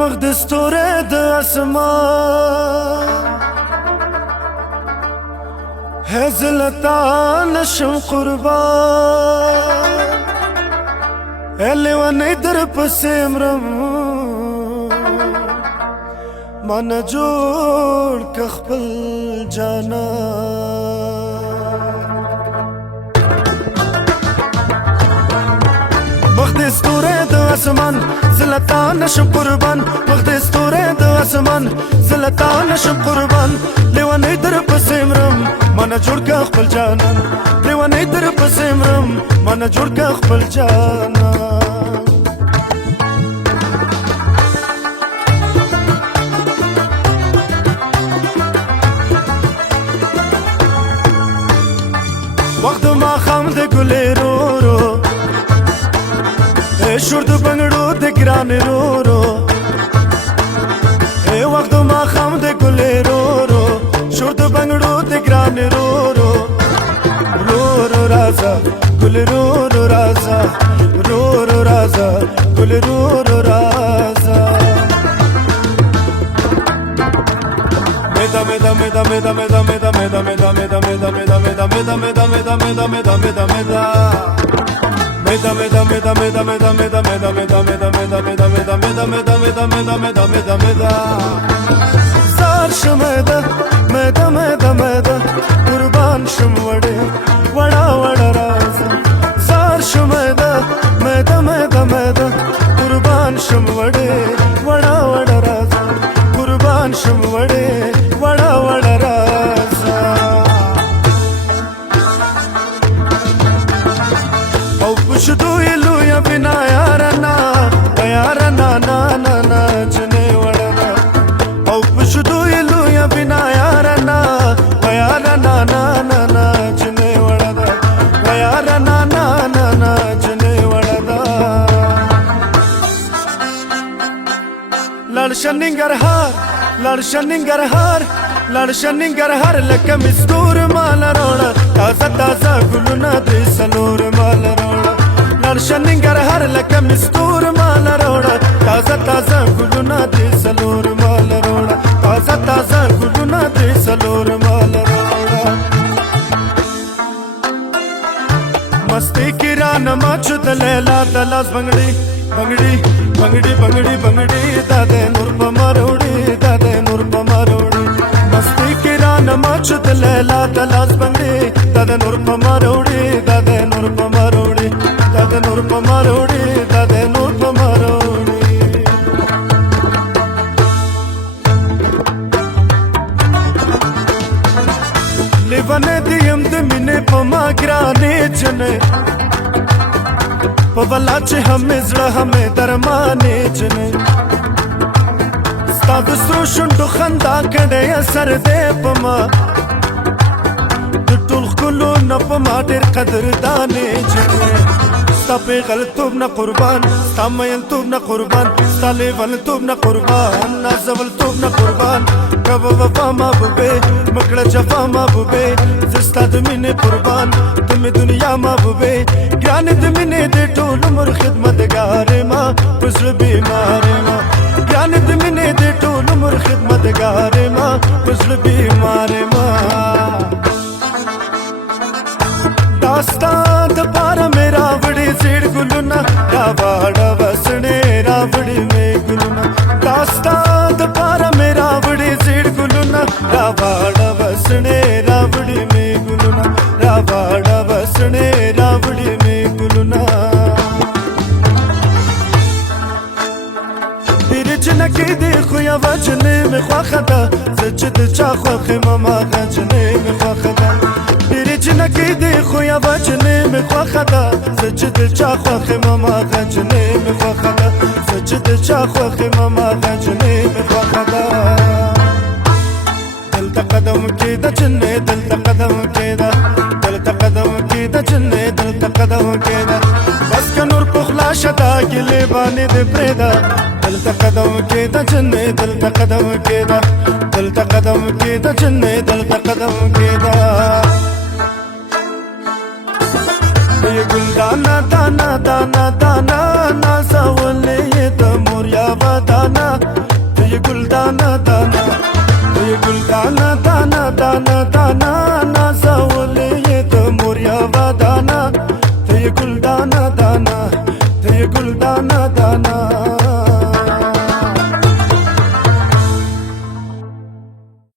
مخ د ستوره د اسمان هزلتا نشم قربان الی و نیدر پسیمرم من جوړ که خپل جانا مخ د ستوره د اسمان زلتا نشم قربان مخ د ستوره د اسمان زلتا نشم قربان لیوانی در پسیمرم من جوړ که خپل جانان لیوانی در پسیمرم من جوړ که خپل جانان وقت ما خام د ګلې رو رو شور د بنگړو د ګران رو رو وقت ما خام د ګلې رو رو شور د بنگړو د ګران رو رو رو رو رازا ګل رو رو رازا رو رو رازا ګل رو رو رازا مدا مدا مدا مدا مدا مدا مدا مدا مدا مدا مدا مدا مدا مدا مدا مدا مدا مدا مدا Meda meda meda meda meda meda meda meda meda meda meda meda meda meda meda meda meda meda meda Zar shumeda meda meda meda Qurban shum wade wada wada raza Zar shumeda meda meda meda Qurban shum wade wada wada raza Qurban shum wade wada wada raza شدو یلو یا بنا یارنا یارنا نا نا نا چنے وڑنا او شدو یلو یا بنا یارنا یارنا نا نا نا چنے وڑنا یارنا نا نا نا چنے وڑنا لړشننګرهار لکه مستور مال روړه تازه تازه ګلونه د سلور مال روړه لړشننګرهار لکه مستور مال روړه تازه تازه ګلونه د سلور مال روړه تازه تازه ګلونه د سلور مال روړه مستی کې رانه ماچو د لیلا د لاس بنګړي بنګړي بنګړي بنګړي بنګړي د نور په مروړي د نور په مروړي مستی کې رانه ماچو د لیلا د لاس بنګړي د نور په مروړي د نور په مروړي د نور په مروړي د نور په مروړي لیوانه دیم د مینې په ما ګرانې جنې په بلا چې همې زړه همې درمانې جنې ستا د سرو شونډو خندا کړی اثر دی په ما د ټول ښکلو نه په ما ډېر قدردانې جنې ستا پیغلتوب نه قربان ستا میلتوب نه قربان ستا لیونتوب نه قربان نازولتوب نه قربان کبه وفا محبوبې مکړه جفا محبوبې زه ستا د مینې قربان ته مې دنیا محبوبې ګرانې د مینې د ټول عمر خدمتګارې ما په زړه بیمارې ما ګرانې د مینې د ټول عمر خدمتګارې ما په زړه بیمارې ما داستا د پاره مې راوړې زیړ ګلونه راواړه وسړې راوړې مې ګلونه داستا د پاره مې راوړې زیړ ګلونه راواړه وسړې راوړې مې ګلونه راواړه وسړې راوړې مې ګلونه ډېرې جنکې دې خو یوه جنې مې خوښه ده زه چې د چا خوښ یم هماغه جنې مې خوښه ده ډېرې جنکې دې خو یوه جنې مې خوښه ده زه چې د چا خوښ یم هماغه جنې مې خوښه ده زه چې د چا خوښ یم هماغه جنې مې خوښه ده دلته قدم کېده جنې دلته قدم کېده دلته قدم کېده جنې دلته قدم کېده بس که نور پخلا شته ګلې باندې دې پرېږده دلته قدم کېده جنې دلته قدم کېده دلته قدم کېده جنې دلته قدم کېده ये गुल दाना दाना दाना दाना ना सावले ये तो मोरिया दाना ګرانه